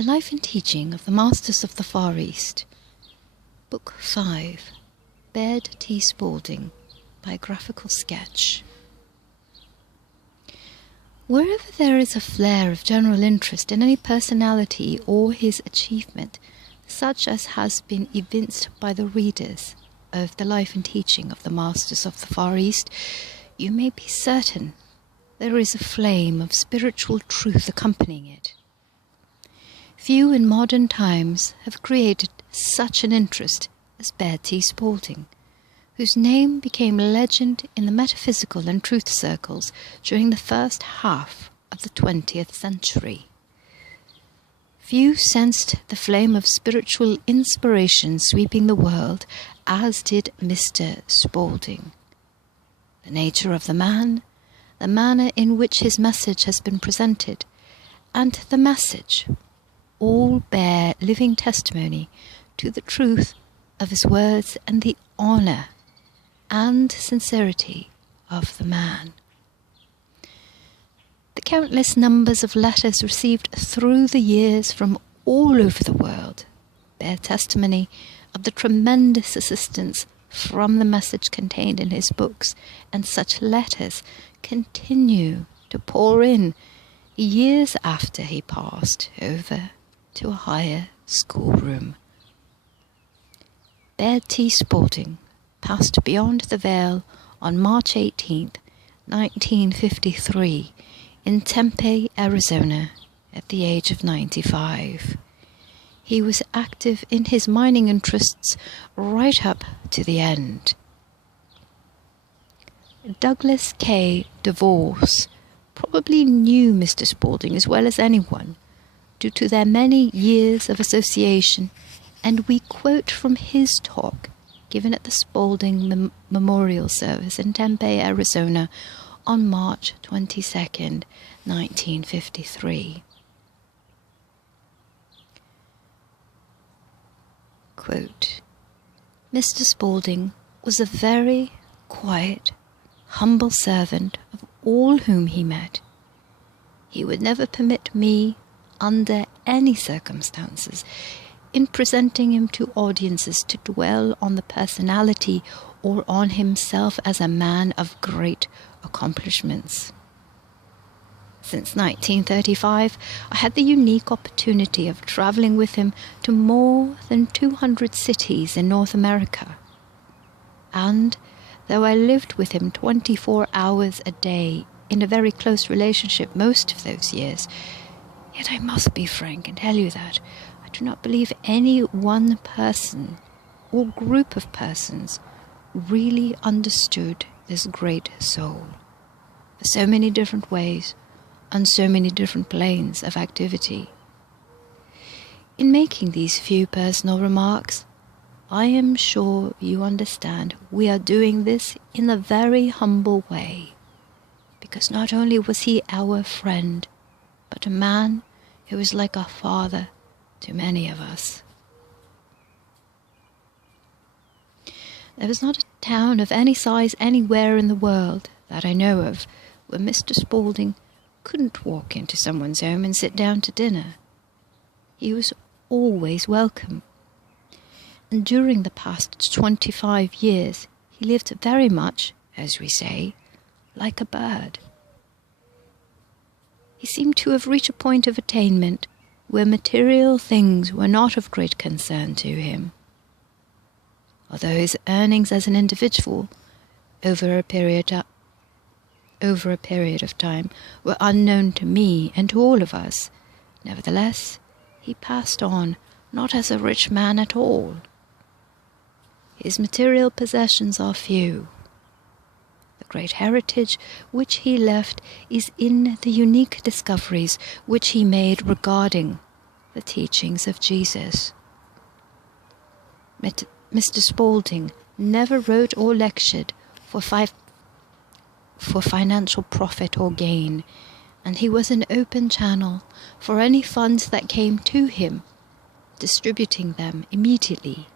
The Life and Teaching of the Masters of the Far East. Book 5. Baird T Spalding. Biographical Sketch. Wherever there is a flare of general interest in any personality or his achievement, such as has been evinced by the readers of the Life and Teaching of the Masters of the Far East, you may be certain there is a flame of spiritual truth accompanying it. Few in modern times have created such an interest as Baird T Spalding, whose name became legend in the metaphysical and truth circles during the first half of the 20th century. Few sensed the flame of spiritual inspiration sweeping the world as did Mr. Spalding. The nature of the man, the manner in which his message has been presented, and the message all bear living testimony to the truth of his words and the honour and sincerity of the man. The countless numbers of letters received through the years from all over the world bear testimony of the tremendous assistance from the message contained in his books, and such letters continue to pour in years after he passed over to a higher schoolroom. Baird T Spalding passed beyond the veil on March 18th, 1953, in Tempe, Arizona, at the age of 95. He was active in his mining interests right up to the end. Douglas K. DeVos probably knew Mr. Spalding as well as anyone, due to their many years of association, and we quote from his talk given at the Spalding Memorial Service in Tempe, Arizona on March 22nd, 1953. Quote, Mr. Spalding was a very quiet, humble servant of all whom he met. He would never permit me, under any circumstances, in presenting him to audiences, to dwell on the personality or on himself as a man of great accomplishments. Since 1935, I had the unique opportunity of traveling with him to more than 200 cities in North America. And though I lived with him 24 hours a day in a very close relationship most of those years, yet I must be frank and tell you that I do not believe any one person or group of persons really understood this great soul, for so many different ways and so many different planes of activity. In making these few personal remarks, I am sure you understand we are doing this in a very humble way, because not only was he our friend, but a man who was like a father to many of us. There was not a town of any size anywhere in the world that I know of where Mr. Spalding couldn't walk into someone's home and sit down to dinner. He was always welcome. And during the past 25 years, he lived very much, as we say, like a bird. He seemed to have reached a point of attainment where material things were not of great concern to him. Although his earnings as an individual over a period of time were unknown to me and to all of us, nevertheless, he passed on not as a rich man at all. His material possessions are few. The great heritage which he left is in the unique discoveries which he made regarding the teachings of Jesus. Mr. Spalding never wrote or lectured for financial profit or gain, and he was an open channel for any funds that came to him, distributing them immediately